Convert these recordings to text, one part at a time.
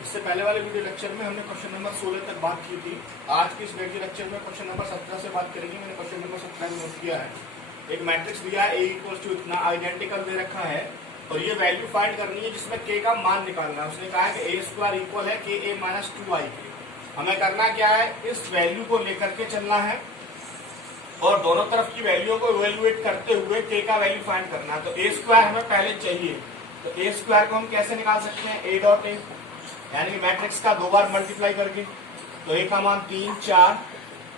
इससे पहले वाले वीडियो लेक्चर में हमने क्वेश्चन नंबर 16 तक बात की थी। आज के इस वीडियो लेक्चर में क्वेश्चन नंबर 17 से बात करेंगे। मैंने क्वेश्चन नंबर 17 में नोट किया है, एक मैट्रिक्स दिया है, a इक्वल टू इतना, आइडेंटिकल दे रखा है और ये वैल्यू फाइंड करनी है जिसमें k का मान निकालना है। उसने कहा है कि a स्क्वायर इक्वल है ka माइनस 2i के। हमें करना क्या है, इस वैल्यू को लेकर के चलना है और दोनों तरफ की वैल्यू को इवेल्युएट करते हुए k का वैल्यू फाइंड करना है। तो a स्क्वायर हमें पहले चाहिए, तो a स्क्वायर को हम कैसे निकाल सकते हैं, a डॉट a यानी कि मैट्रिक्स का 2 बार मल्टीप्लाई करके। तो a का मान 3 4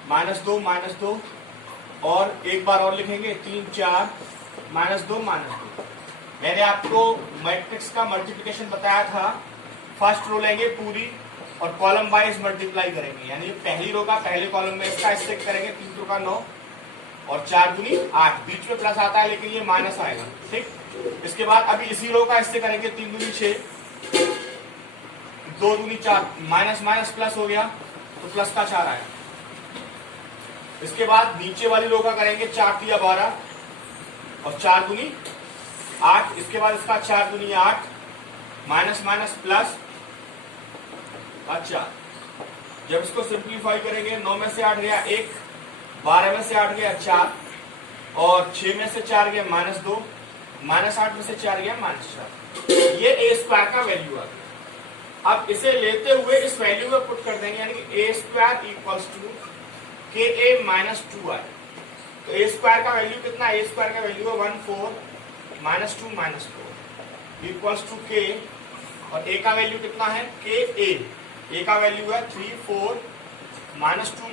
-2 और एक बार और लिखेंगे 3 4 -2 मैंने आपको मैट्रिक्स का मल्टीप्लिकेशन बताया था। फर्स्ट रो लेंगे पूरी और कॉलम वाइज मल्टीप्लाई करेंगे, यानी पहली रो का पहले कॉलम में इसका इससे करेंगे 3 2 का 9 और 4 दूनी 8, बीच में प्लस आता है लेकिन ये माइनस आएगा। ठीक, इसके बाद अभी इसी रो का इससे करेंगे 3 दूनी 6 2 दूनी 4, माइनस माइनस प्लस हो गया तो प्लस का 4 आया। इसके बाद नीचे वाली रो का करेंगे 4 3 12 और 4 दूनी 8। इसके बाद इसका 4 दूनी 8 माइनस माइनस प्लस। अच्छा, जब इसको सिंप्लीफाई करेंगे 9 में से 8 गया 1, 12 में से 8 गया 4 और 6 में से 4 गया -2, -8 में से 4 गया -4। ये a स्क्वायर का वैल्यू आ गया। अब इसे लेते हुए इस वैल्यू में पुट कर देंगे, यानी कि a square equals to ka minus 2i। तो a स्क्वायर का वैल्यू कितना है, a स्क्वायर का वैल्यू है 1 4 -2 -4 इक्वल्स टू k और a का वैल्यू कितना है ka। a का वैल्यू है 3 4 -2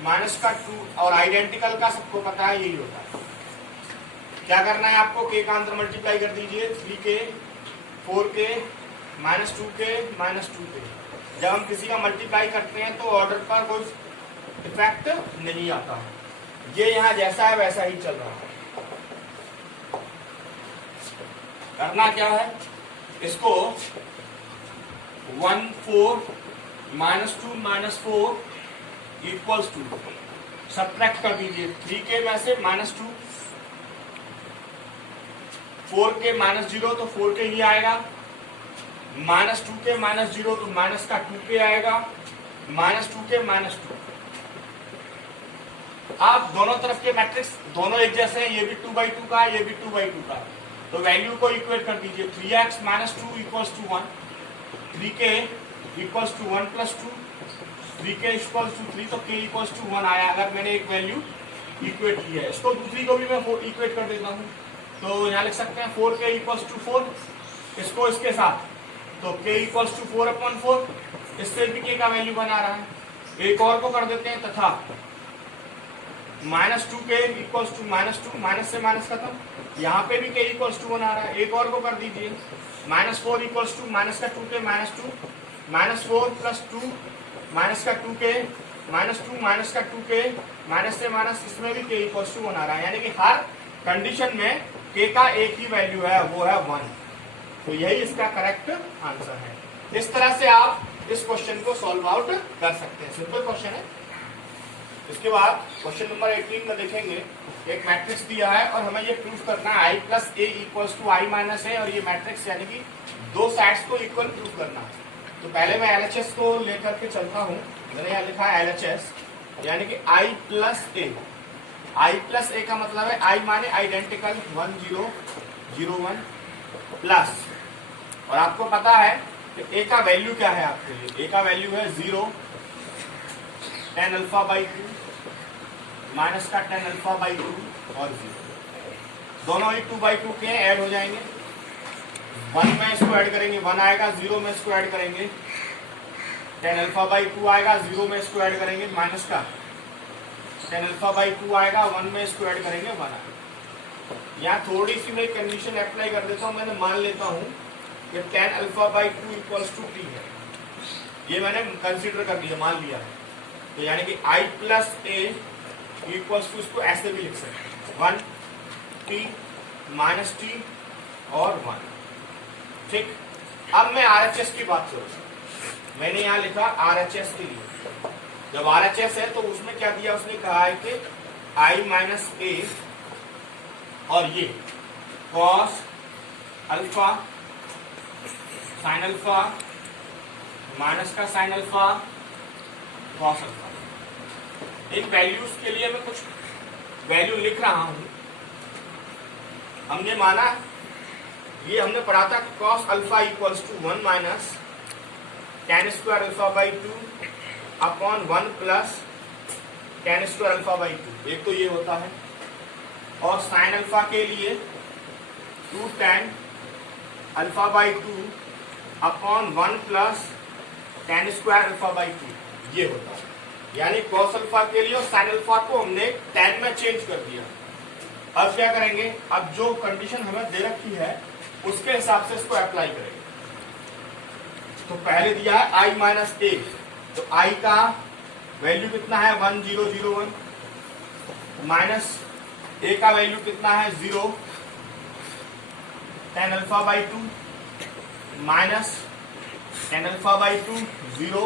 माइनस का 2 और आइडेंटिकल का सबको पता है यही होता है। क्या करना है आपको, k का अंदर मल्टीप्लाई कर दीजिए 3k 4k -2k -2k। जब हम किसी का मल्टीप्लाई करते हैं तो ऑर्डर पर कोई इफेक्ट नहीं आता है, ये यहाँ जैसा है वैसा ही चल रहा है। करना क्या है, इसको 1 4 -2 -4 इक्वल्स टू सब्ट्रैक्ट कर दीजिए 3k में से -2, 4k -0 तो 4k ही आएगा, -2k -0 तो माइनस का 2k आएगा, -2k -2। आप दोनों तरफ के मैट्रिक्स दोनों एक जैसे हैं, ये भी 2/2 का है, ये भी 2/2 का है, तो वैल्यू को इक्वेट कर दीजिए 3x -2 equals to 1, 3k equals to 1 + 2, 3k equals to 3, तो k इक्वल्स टू 1 आया। अगर मैंने एक वैल्यू इक्वेट की है, इसको दूसरी को भी मैं इक्वेट कर देता हूँ, तो यहाँ लिख सकते हैं 4k इक्वल्स टू 4, इसको इसके साथ तो k इक्वल्स टू 4/4, इससे भी k का वैल्यू बना रहा है। एक और को कर देते हैं तथा -2k इक्वल्स टू -2, माइनस से माइनस खत्म, यहाँ पे भी k इक्वल्स टू 1 आ रहा है। एक और को कर दीजिए -4 इक्वल्स टू माइनस का 2k -2, -4 + 2 माइनस का 2k -2 माइनस का 2k, माइनस से माइनस, इसमें भी k इक्वल्स टू 1 आ रहा है, यानी कि हर कंडीशन में k का एक ही वैल्यू है, वो है 1। तो यही इसका करेक्ट आंसर है। इस तरह से आप इस क्वेश्चन को सॉल्व आउट कर सकते हैं, सिंपल क्वेश्चन है। इसके बाद क्वेश्चन नंबर 18 में देखेंगे, एक मैट्रिक्स दिया है और हमें ये प्रूफ करना है i + a equals to i - a, और ये मैट्रिक्स यानी कि दो साइड्स को इक्वल प्रूफ करना है। तो पहले मैं LHS को लेकर के चलता हूँ। मैंने यहाँ लिखा है LHS यानी कि i + a। i + a का मतलब है i माने आइडेंटिकल 1 0 0 1 प्लस, और आपको पता है कि a का वैल्यू क्या है आपके लिए, a का वैल्यू है 0 tan α/2 माइनस का tan α/2 और 0, दोनों ही 2/2 के ऐड हो जाएंगे। 1 में इसको ऐड करेंगे 1 आएगा, 0 में इसको ऐड करेंगे tan α/2 आएगा, 0 में इसको ऐड करेंगे माइनस का tan α/2 आएगा, 1 में इसको ऐड करेंगे 1 आएगा। यहाँ थोड़ी सी मैं कंडीशन अप्लाई कर देता हूँ। मैंने मान लेता हूँ कि tan α/2 इक्वल्स टू t है, ये मैंने कंसीडर कर लिया, मान लिया है। तो यानी कि i + a इक्वल्स टू, इसको ऐसे भी लिख सकते हैं 1 t -t और 1। ठीक, अब मैं RHS की बात करूँ। मैंने यहाँ लिखा RHS के लिए, जब RHS है तो उसमें क्या दिया, उसने कहा है कि i - a और ये cos alpha sin alpha minus का साइन अल्फा कॉस अल्फा। इन वैल्यूज के लिए मैं कुछ वैल्यू लिख रहा हूं। हमने माना, ये हमने पढ़ा था cos alpha equals to 1 minus tan square alpha by 2 upon 1 plus tan square alpha by 2। एक तो ये होता है, और साइन अल्फा के लिए 2 tan alpha by 2 upon 1 plus tan square alpha by 2 ये होता है। यानी कॉस अल्फा के लिए और साइन अल्फा को हमने tan में चेंज कर दिया। अब क्या करेंगे, अब जो कंडीशन हमें दे रखी है उसके हिसाब से इसको अप्लाई करेंगे। तो पहले दिया है i माइनस ए, तो i का वैल्यू कितना है 1001, माइनस ए का वैल्यू कितना है 0 tan alpha by 2, minus tan alpha by 2 0,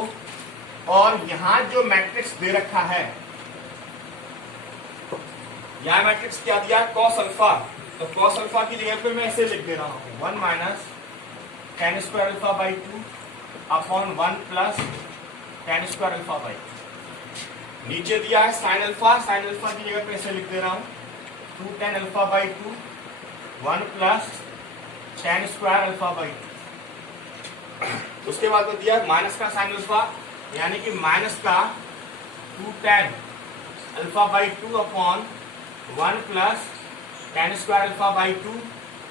और यहां जो मैट्रिक्स दे रखा है, यहां मैट्रिक्स क्या दिया है कॉस अल्फा, तो कॉस अल्फा की जगह पे मैं ऐसे लिख दे रहा हूं 1 minus tan square alpha by 2 upon 1 plus tan square alpha by 2। नीचे दिया है साइन अल्फा, साइन अल्फा की जगह पे ऐसे लिख दे रहा हूं 2 tan alpha by 2 1 plus tan square alpha by 2। उसके बाद में दिया माइनस का साइन अल्फा, यानी कि माइनस का 2 tan alpha by 2 upon 1 plus tan square alpha by 2,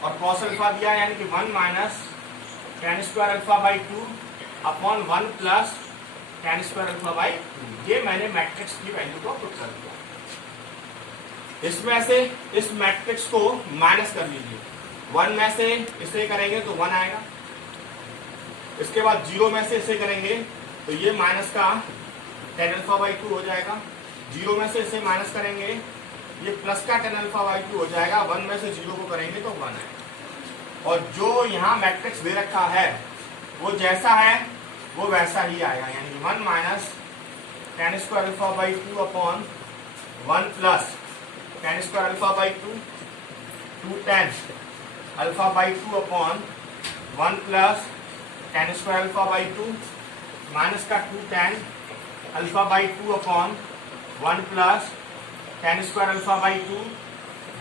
और कॉस अल्फा दिया यानी कि 1 minus tan square alpha by 2 upon 1 plus tan square alpha by 2। ये मैंने मैट्रिक्स की वैल्यू को पुट कर दिया। इसमें से इस मैट्रिक्स को माइनस कर लीजिए, 1 में से इसे करेंगे तो 1 आएगा, इसके बाद 0 में से इसे करेंगे तो ये माइनस का tan अल्फा बाई 2 हो जाएगा, 0 में से इसे माइनस करेंगे ये प्लस का tan अल्फा बाई 2 हो जाएगा, 1 में से 0 को करेंगे तो 1 आएगा। और जो यहाँ मैट्रिक्स दे रखा है वो जैसा है वो वैसा ही आएगा, यानी 1 minus tan square alpha by 2 upon 1 plus tan square alpha by 2, 2 tan alpha by 2 upon 1 plus tan square alpha by 2, minus का 2 tan alpha by 2 upon 1 plus tan square alpha by 2,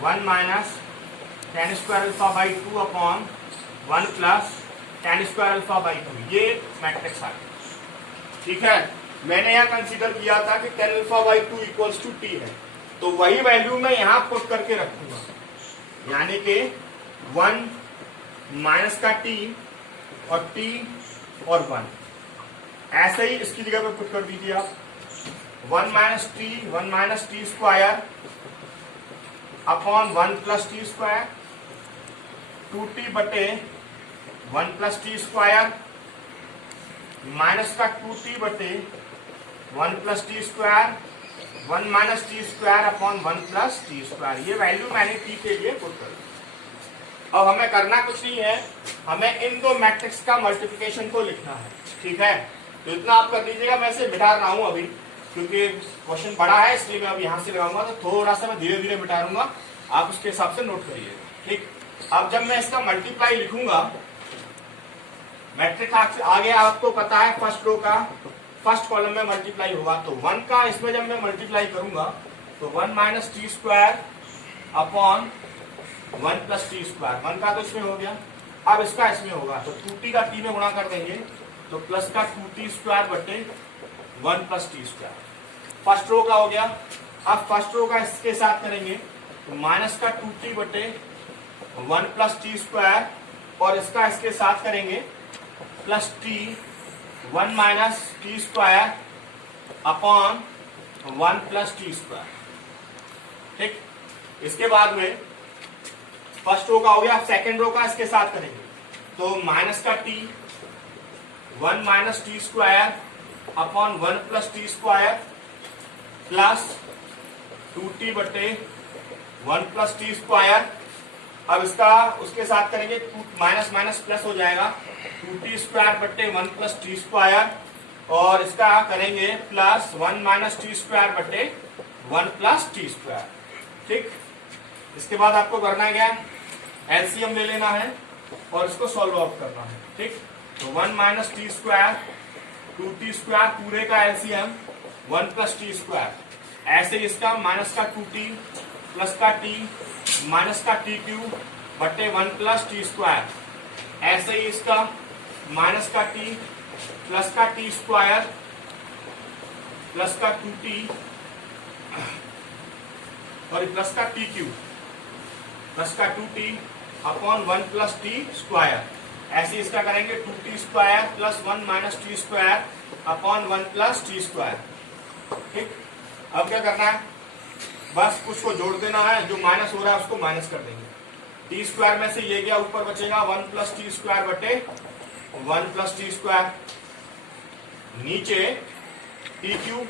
1 minus tan square alpha by 2 upon 1 plus tan square alpha by 2। ये matrix आ गया। ठीक है, मैंने यहाँ consider किया था कि tan alpha by 2 equals to t है, तो वही वैल्यू मैं यहाँ पुट करके रखूंगा, यानी कि 1 माइनस का t और t और 1 ऐसे ही इसकी जगह पे पुट कर दीजिए आप। 1 minus T square upon 1 plus T square, 2t बटे 1 प्लस टी स्क्वायर, माइनस का 2t बटे 1 plus T square, 1 minus T square upon 1 plus T square. ये वैल्यू मैंने t के लिए पुट कर दी। अब हमें करना कुछ नहीं है, हमें इन दो मैट्रिक्स का मल्टीप्लिकेशन को लिखना है। ठीक है, तो इतना आप कर लीजिएगा। मैं इसे मिटा रहा हूं अभी, क्योंकि क्वेश्चन बड़ा है, इसलिए मैं अब यहाँ से लगाऊंगा, तो थोड़ा सा मैं धीरे धीरे मिटा दूंगा, आप उसके हिसाब से नोट करिएगा। ठीक, अब जब मैं इसका मल्टीप्लाई लिखूंगा, मैट्रिक्स आगे आपको पता है फर्स्ट रो का फर्स्ट कॉलम में मल्टीप्लाई होगा, तो 1 का इसमें जब मैं मल्टीप्लाई करूंगा तो 1 minus T square upon 1 plus T square, 1 का तो इसमें हो गया, अब इसका इसमें होगा, तो 2t का t में गुणा कर देंगे तो प्लस का 2t स्क्वायर बटे 1 plus T square. First row का हो गया। अब फर्स्ट रो का इसके साथ करेंगे तो माइनस का 2t बटे 1 प्लस टी स्क्वायर, और इसका इसके साथ करेंगे plus t 1 minus T square upon 1 plus T square. ठीक, इसके बाद में फर्स्ट रो का हो गया। सेकेंड रो का इसके साथ करेंगे तो माइनस का t 1 minus T square upon 1 plus T square plus 2t बटे 1 प्लस टी स्क्वायर। अब इसका उसके साथ करेंगे, माइनस माइनस प्लस हो जाएगा, 2t स्क्वायर बटे 1 प्लस टी स्क्वायर, और इसका करेंगे प्लस 1 माइनस टी स्क्वायर बटे 1 प्लस टी स्क्वायर। ठीक, इसके बाद आपको करना है क्या, एलसीएम ले लेना है और इसको सॉल्व आउट करना है। ठीक, तो 1 माइनस टी स्क्वायर 2t² पूरे का एलसीएम 1 + t²। ऐसे इसका माइनस का 2t प्लस का t माइनस का t³ बटे 1 + t²। ऐसे ही इसका माइनस का t प्लस का t² प्लस का 2t सॉरी प्लस का t³ प्लस का 2t अपॉन 1 + t²। ऐसे इसका करेंगे 2t² plus 1 minus t² upon 1 + t²। ठीक, अब क्या करना है, बस कुछ को जोड़ देना है, जो माइनस हो रहा है उसको माइनस कर देंगे। t² में से ये गया, ऊपर बचेगा 1 + t² बटे 1 + t²। नीचे t³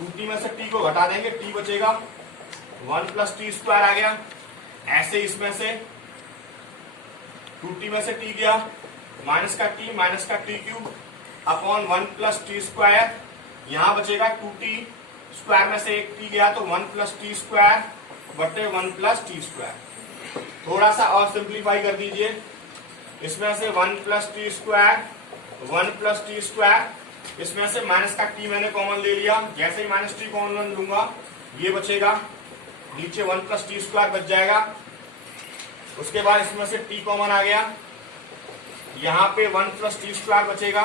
2t में से t को घटा देंगे, t बचेगा 1 + t² आ गया। ऐसे इसमें से 2t में से t गया, माइनस का t³ अपॉन 1 + t²। यहां बचेगा 2t² में से एक t गया तो 1 + t² बटे 1 + t²। थोड़ा सा और सिंप्लीफाई कर दीजिए, इसमें से 1 + t², 1 + t², इसमें से माइनस का t मैंने कॉमन ले लिया। जैसे ही माइनस t कॉमन लूंगा ये बचेगा, नीचे 1 + t² बच जाएगा। उसके बाद इसमें से t कॉमन आ गया, यहाँ पे 1 + t² बचेगा,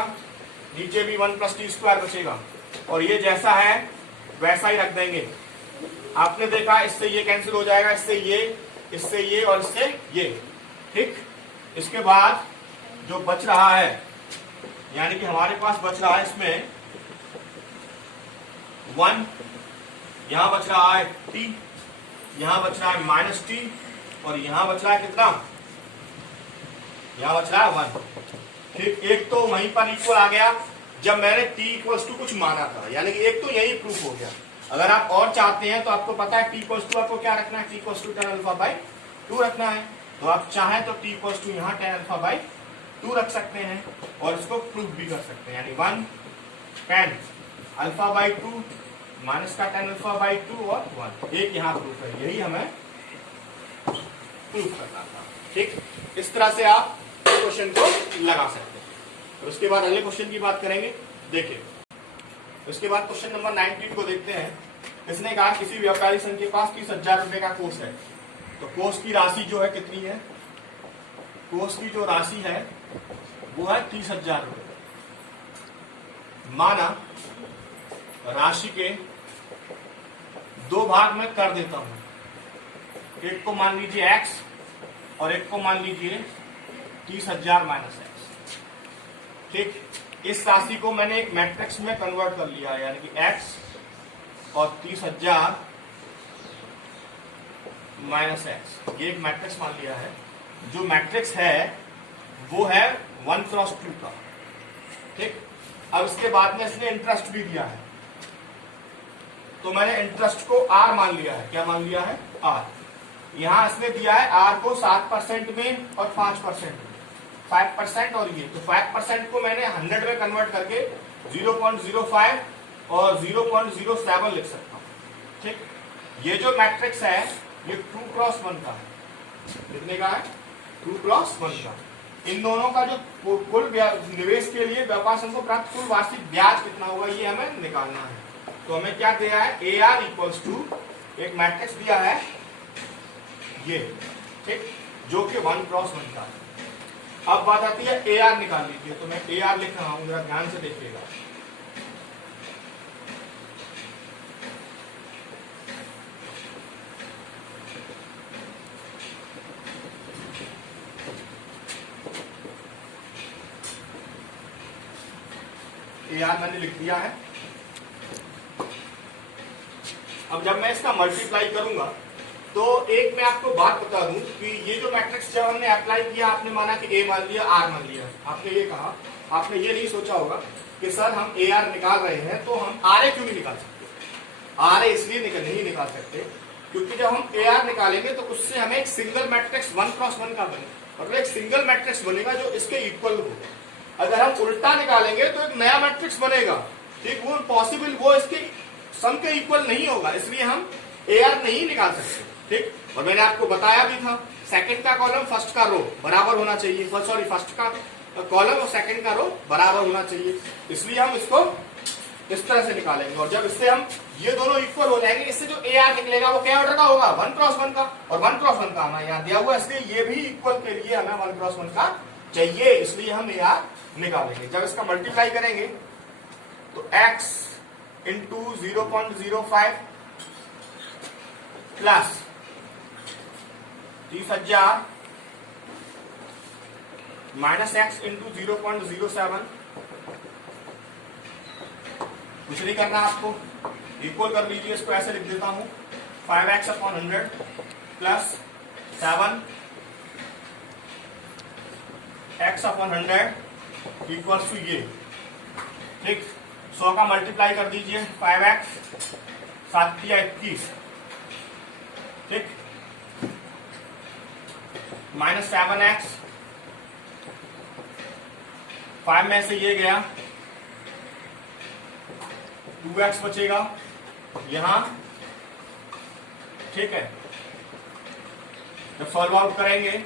नीचे भी 1 + t² बचेगा, और ये जैसा है वैसा ही रख देंगे। आपने देखा इससे ये कैंसिल हो जाएगा, इससे ये और इससे ये। ठीक, इसके बाद जो बच रहा है, यानी कि हमारे पास बच रहा है इसमें 1, यहां बच रहा है t, यहां बच रहा है -t, और यहां बच रहा है कितना, यहां बच रहा है 1। ठीक, एक तो वहीं पर इक्वल आ गया जब मैंने t = कुछ माना था, यानी कि एक तो यही प्रूफ हो गया। अगर आप और चाहते हैं तो आपको पता है t = आपको क्या रखना है, t = tan α/2 रखना है। तो आप चाहें तो t = यहाँ tan α/2 रख सकते हैं और इसको प्रूफ भी कर सकते हैं, यानी 1 tan α/2 माइनस का tan α/2 और 1। एक यहाँ प्रूफ है, यही हमें प्रूफ करना था। ठीक, इस तरह से आप क्वेश्चन को लगा सकते हैं। और उसके बाद अगले क्वेश्चन की बात करेंगे। देखिए, उसके बाद क्वेश्चन नंबर 19 को देखते हैं। इसने कहा किसी व्यापारी संघ के पास 30,000 रुपए का कोष है, तो कोष की राशि जो है कितनी है, कोष की जो राशि है वो है 30,000 रुपए। माना राशि के 2 भाग में कर देता हूं, एक को मान लीजिए x और एक को मान लीजिए 30,000 - x। ठीक, इस राशि को मैंने एक मैट्रिक्स में कन्वर्ट कर लिया है, यानी कि x और 30,000 - x, ये एक मैट्रिक्स मान लिया है। जो मैट्रिक्स है वो है 1 × 2 का। ठीक, अब इसके बाद में इसने इंटरेस्ट भी दिया है, तो मैंने इंटरेस्ट को r मान लिया है। क्या मान लिया है, r। यहां इसने दिया है r को 7% में और 5% में, 5% और ये, तो 5% को मैंने 100 में कन्वर्ट करके 0.05 और 0.07 लिख सकता हूं। ठीक, ये जो मैट्रिक्स है ये 2 × 1 का है, कितने का है, 2 × 1 का। इन दोनों का जो कुल निवेश के लिए व्यापार संघ को प्राप्त कुल वार्षिक ब्याज कितना होगा ये हमें निकालना है। तो हमें क्या दिया है, AR = एक मैट्रिक्स दिया है ये, ठीक, जो कि 1 × 1 का है। अब बात आती है AR निकाल लीजिए, तो मैं AR लिख रहा हूं, जरा ध्यान से देखिएगा। AR मैंने लिख दिया है। अब जब मैं इसका मल्टीप्लाई करूंगा तो एक मैं आपको बात बता दूं कि ये जो मैट्रिक्स जब हमने अप्लाई किया, आपने माना कि A मान लिया, R मान लिया, आपने ये कहा, आपने ये नहीं सोचा होगा कि सर हम AR निकाल रहे हैं तो हम RA क्यों नहीं निकाल सकते। RA इसलिए नहीं निकाल सकते क्योंकि जब हम AR निकालेंगे तो उससे हमें एक सिंगल मैट्रिक्स 1 × 1 का बनेगा, मतलब एक सिंगल मैट्रिक्स बनेगा जो इसके इक्वल होगा। अगर हम उल्टा निकालेंगे तो एक नया मैट्रिक्स बनेगा, ठीक, वो पॉसिबल, वो इसके सम के इक्वल नहीं होगा, इसलिए हम AR नहीं निकाल सकते। ठीक, और मैंने आपको बताया भी था सेकंड का कॉलम फर्स्ट का रो बराबर होना चाहिए, सॉरी फर्स्ट का कॉलम और सेकंड का रो बराबर होना चाहिए, इसलिए हम इसको इस तरह से निकालेंगे। और जब इससे हम ये दोनों इक्वल हो जाएंगे, इससे जो ए आर निकलेगा वो क्या ऑर्डर का होगा, 1 क्रॉस 1 का, और 1 क्रॉस 1 का हमें यहाँ दिया हुआ है, इसलिए ये भी इक्वल के लिए हमें 1 क्रॉस 1 का चाहिए, इसलिए हम ए आर निकालेंगे। जब इसका मल्टीप्लाई करेंगे तो x into 0.05 plus 30,000 minus x into 0.07, कुछ नहीं करना आपको, इक्वल कर लीजिए, इसको ऐसे लिख देता हूं 5x upon 100 plus 7x upon 100 equals to ये, ठीक। 100 का मल्टीप्लाई कर दीजिए, 5x 7 या 21, ठीक, माइनस 7x, 5 में से ये गया, 2x बचेगा यहां, ठीक है। जब सॉल्व आउट करेंगे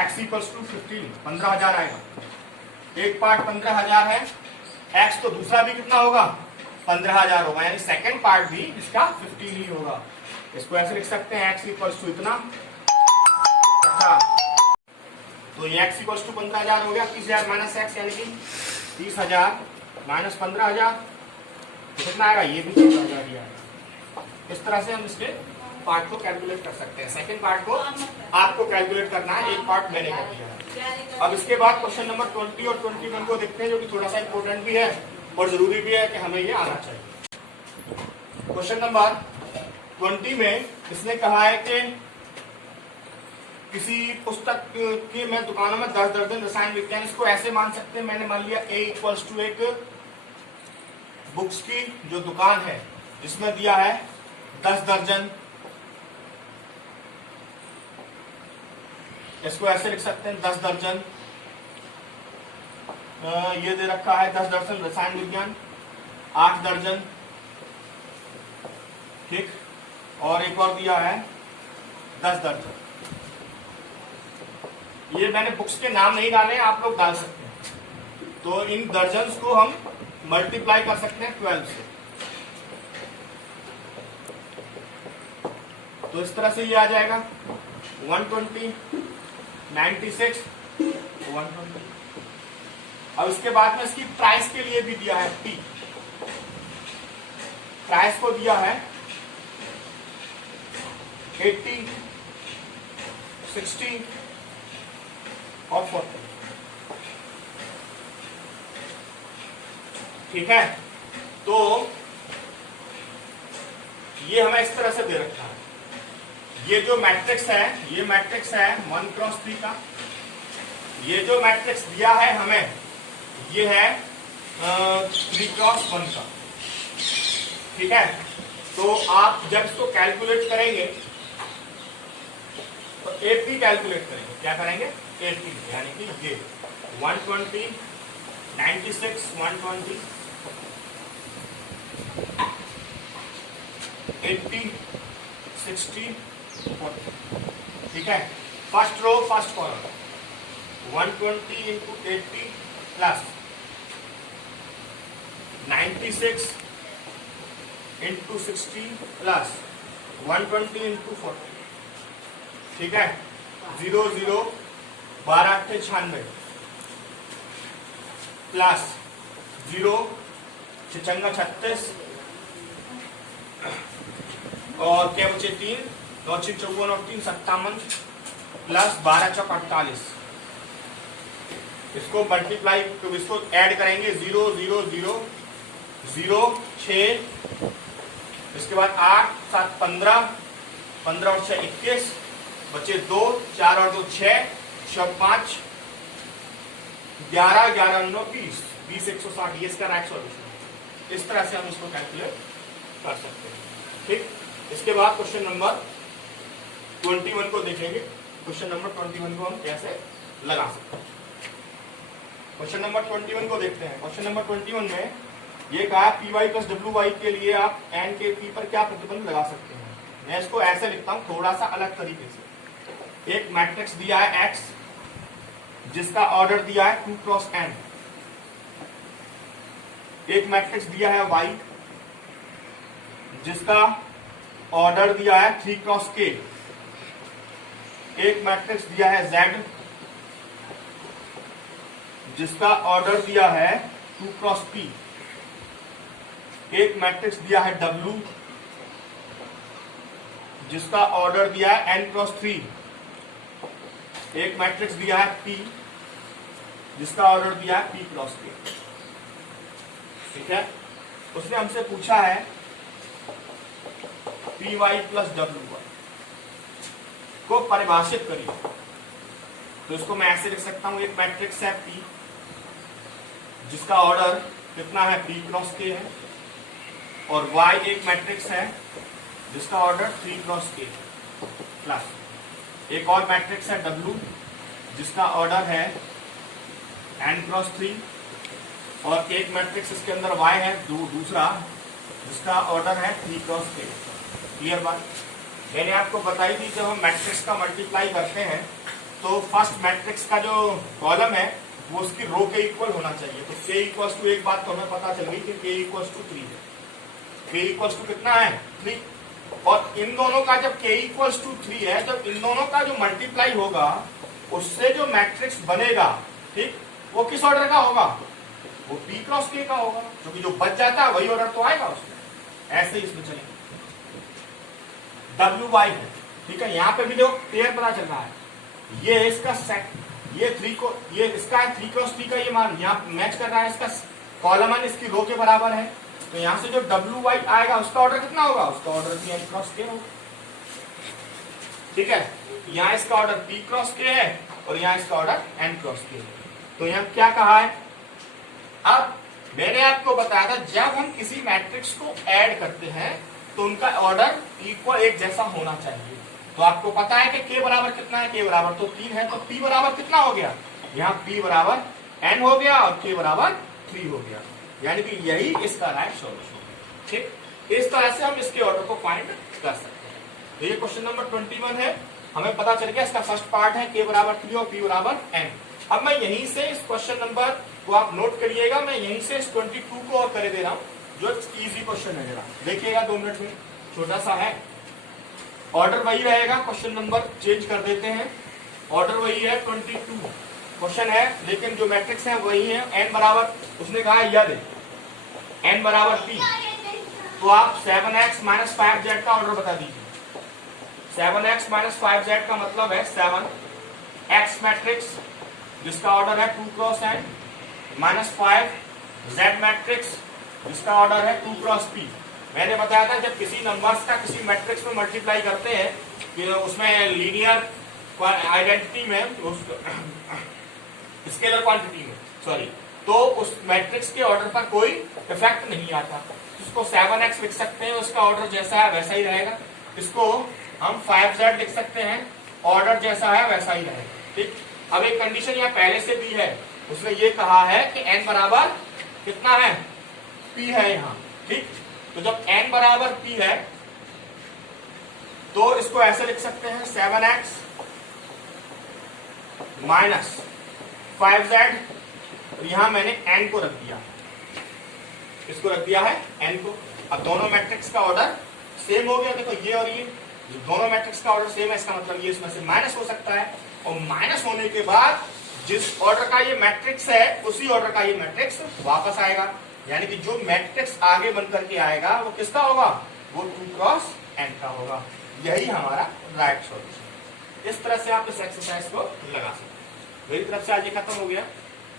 x इक्वल्स टू 15, 15,000 आएगा। एक पार्ट 15,000 है, x तो दूसरा भी कितना होगा, 15,000 होगा, यानी सेकंड पार्ट भी इसका 15 ही होगा। इसको ऐसे लिख सकते हैं x इक्वल्स टू इतना, तो ये x इक्वल्स टू 15,000 हो गया, 30,000 माइनस x यानी कि 30,000 माइनस 15,000, तो कितना आएगा, ये भी 14,000 ही आएगा। इस तरह से हम इसके पार्ट को कैलकुलेट कर सकते हैं। सेकंड पार्ट को आपको कैलकुलेट करना है, एक पार्ट मैंने कर दिया है। अब इसके बाद क्वेश्चन नंबर 20 और 21 को देखते हैं, जो कि थोड़ा सा इंपॉर्टेंट भी है और जरूरी भी है कि हमें ये आना चाहिए। क्वेश्चन नंबर 20 में इसने कहा है कि किसी पुस्तक के मैं दुकानों में 10 दर्जन रसायन विज्ञान, इसको ऐसे मान सकते हैं, मैंने मान लिया ए इक्वल्स टू एक बुक्स की जो दुकान है जिसमें दिया है 10 दर्जन, इसको ऐसे लिख सकते हैं 10 दर्जन, ये दे रखा है 10 दर्जन रसायन विज्ञान, 8 दर्जन, ठीक, और एक और दिया है 10 दर्जन। ये मैंने बुक्स के नाम नहीं डाले, आप लोग डाल सकते हैं। तो इन दर्जन्स को हम मल्टीप्लाई कर सकते हैं 12 से, तो इस तरह से ये आ जाएगा 120, 96, 120। अब इसके बाद में इसकी प्राइस के लिए भी दिया है P, प्राइस को दिया है 80, 60 और 40, ठीक है। तो ये हमें इस तरह से दे रखा है। ये जो मैट्रिक्स है, ये मैट्रिक्स है 1 क्रॉस 3 का, ये जो मैट्रिक्स दिया है हमें ये है 3 क्रॉस 1 का, ठीक है। तो आप जब इसको कैलकुलेट करेंगे तो AP कैलकुलेट करेंगे, क्या करेंगे, AP, यानी कि ये 120, 96, 120, 80, 60, 40, ठीक है। First row first column 120 into 80 plus 96 into 60 plus 120 into 40, ठीक है। 0 0 12 8 96 प्लस 0 6 36 और क्या बचे 3, 9 6 54 और 3 57 प्लस 12 चौक 48। इसको मल्टीप्लाई, तो इसको ऐड करेंगे 0 0 0 0 6, इसके बाद 8 7 15, 15 और 6 21, बचे 2, 4 और 2 6, 6 5, 11 11 9 20, 20 160, ये इसका राइट सॉल्यूशन। इस तरह से हम इसको कैलकुलेट कर सकते हैं, ठीक। इसके बाद क्वेश्चन नंबर 21 को देखेंगे। क्वेश्चन नंबर 21 को हम कैसे लगा सकते हैं। क्वेश्चन नंबर 21 को देखते हैं। क्वेश्चन नंबर 21 में ये कहा P Y plus W Y के लिए आप एन के पी पर क्या प्रतिबंध लगा सकते हैं। मैं इसको ऐसे लिखता हूं थोड़ा सा अलग तरीके से। एक मैट्रिक्स दिया है एक्स जिसका ऑर्डर दिया है 2 क्रॉस n, एक मैट्रिक्स दिया है y जिसका ऑर्डर दिया है 3 क्रॉस k, एक मैट्रिक्स दिया है z जिसका ऑर्डर दिया है 2 क्रॉस p, एक मैट्रिक्स दिया है w जिसका ऑर्डर दिया है n क्रॉस 3, एक मैट्रिक्स दिया है p जिसका ऑर्डर दिया है p क्रॉस k। ठीक है, उसने हमसे पूछा है P Y plus W Y को परिभाषित करिए। तो इसको मैं ऐसे लिख सकता हूं, एक मैट्रिक्स है P जिसका ऑर्डर कितना है P क्रॉस K है, और Y एक मैट्रिक्स है जिसका ऑर्डर 3 क्रॉस K प्लस एक और मैट्रिक्स है W जिसका ऑर्डर है n क्रॉस 3, और एक मैट्रिक्स इसके अंदर y है दूसरा जिसका ऑर्डर है 3 क्रॉस k। क्लियर बात? मैंने आपको बताई थी जब हम मैट्रिक्स का मल्टीप्लाई करते हैं तो फर्स्ट मैट्रिक्स का जो कॉलम है वो उसकी रो के इक्वल होना चाहिए। तो k इक्वल्स टू, एक बात तो हमें पता चल गई कि k इक्वल्स टू 3 है। k इक्वल्स टू कितना है 3, और इन दोनों का जब k इक्वल्स टू 3 है, जब इन दोनों का जो मल्टीप्लाई होगा उससे जो मैट्रिक्स बनेगा, ठीक, वो किस ऑर्डर का होगा, वो P क्रॉस K का होगा, क्योंकि जो बच जाता है वही ऑर्डर तो आएगा उसमें। ऐसे ही इसमें चलेंगे। WY है, ठीक है, यहाँ पे भी देखो क्लियर पता चल रहा है, ये इसका सेट, ये 3 को, ये इसका है 3 क्रॉस 3 का ये मान यहाँ मैच कर रहा है, इसका कॉलम है इसकी रो के बराबर है। तो यहाँ से जो WY आएगा उसका ऑर्डर कितना होगा, उसका ऑर्डर भी n क्रॉस K होगा। ठीक है, यहाँ इसका ऑर्डर P क्रॉस K है और यहाँ इसका ऑर्डर n क्रॉस K है। तो यहाँ क्या कहा है, अब मैंने आपको बताया था जब हम किसी मैट्रिक्स को ऐड करते हैं तो उनका ऑर्डर इक्वल एक जैसा होना चाहिए। तो आपको पता है कि k बराबर कितना है, k बराबर तो 3 है, तो p बराबर कितना हो गया, यहाँ p बराबर n हो गया और k बराबर 3 हो गया, यानी कि यही इसका राइट सॉल्यूशन है। ठीक, इस तरह से हम इसके ऑर्डर को फाइंड कर सकते हैं। तो ये क्वेश्चन नंबर 21 है, हमें पता चल गया इसका फर्स्ट पार्ट है k बराबर 3 और p बराबर n। अब मैं यहीं से इस क्वेश्चन नंबर को आप नोट करिएगा, मैं यहीं से इस 22 को और कर दे रहा हूं जो इजी क्वेश्चन है, जरा देखिएगा 2 मिनट में, छोटा सा है, ऑर्डर वही रहेगा, क्वेश्चन नंबर चेंज कर देते हैं, ऑर्डर वही है 22 क्वेश्चन है, लेकिन जो मैट्रिक्स है वही है। n बराबर उसने कहा है यदि n बराबर p, तो आप 7x माइनस 5z का ऑर्डर बता दीजिए। 7x माइनस 5z का मतलब है 7x मैट्रिक्स जिसका ऑर्डर है 2 cross n minus 5z matrix जिसका ऑर्डर है 2 क्रॉस p। मैंने बताया था जब किसी नंबर्स का किसी मैट्रिक्स में मल्टीप्लाई करते हैं कि उसमें लीनियर आइडेंटिटी में, स्केलर क्वांटिटी में, सॉरी, तो उस मैट्रिक्स के ऑर्डर पर कोई इफेक्ट नहीं आता। इसको 7x लिख सकते हैं, उसका ऑर्डर जैसा है वैसा ही रहेगा। इसको हम 5z लिख सकते हैं, ऑर्डर जैसा है वैसा ही रहेगा। ठीक, अब एक कंडीशन यहाँ पहले से दी है, उसने ये कहा है कि n बराबर कितना है, p है यहाँ। ठीक, तो जब n बराबर p है तो इसको ऐसे लिख सकते हैं 7x माइनस 5z, और यहां मैंने n को रख दिया, इसको रख दिया है n को। अब दोनों मैट्रिक्स का ऑर्डर सेम हो गया, देखो ये और ये दोनों मैट्रिक्स का ऑर्डर सेम है, इसका मतलब ये इसमें से माइनस हो सकता है, और माइनस होने के बाद जिस ऑर्डर का ये मैट्रिक्स है उसी ऑर्डर का ये मैट्रिक्स वापस आएगा, यानी कि जो मैट्रिक्स आगे बन करके आएगा वो किसका होगा, वो 2 क्रॉस n का होगा। यही हमारा राइट सॉल्यूशन। इस तरह से आप इस एक्सरसाइज को लगा सकते हैं। मेरी तरफ से आज ये खत्म हो गया।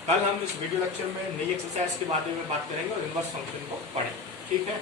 कल हम इस वीडियो लेक्चर में नई एक्सरसाइज के बारे में बात करेंगे और इनवर्स फंक्शन को पढ़ेंगे। ठीक है।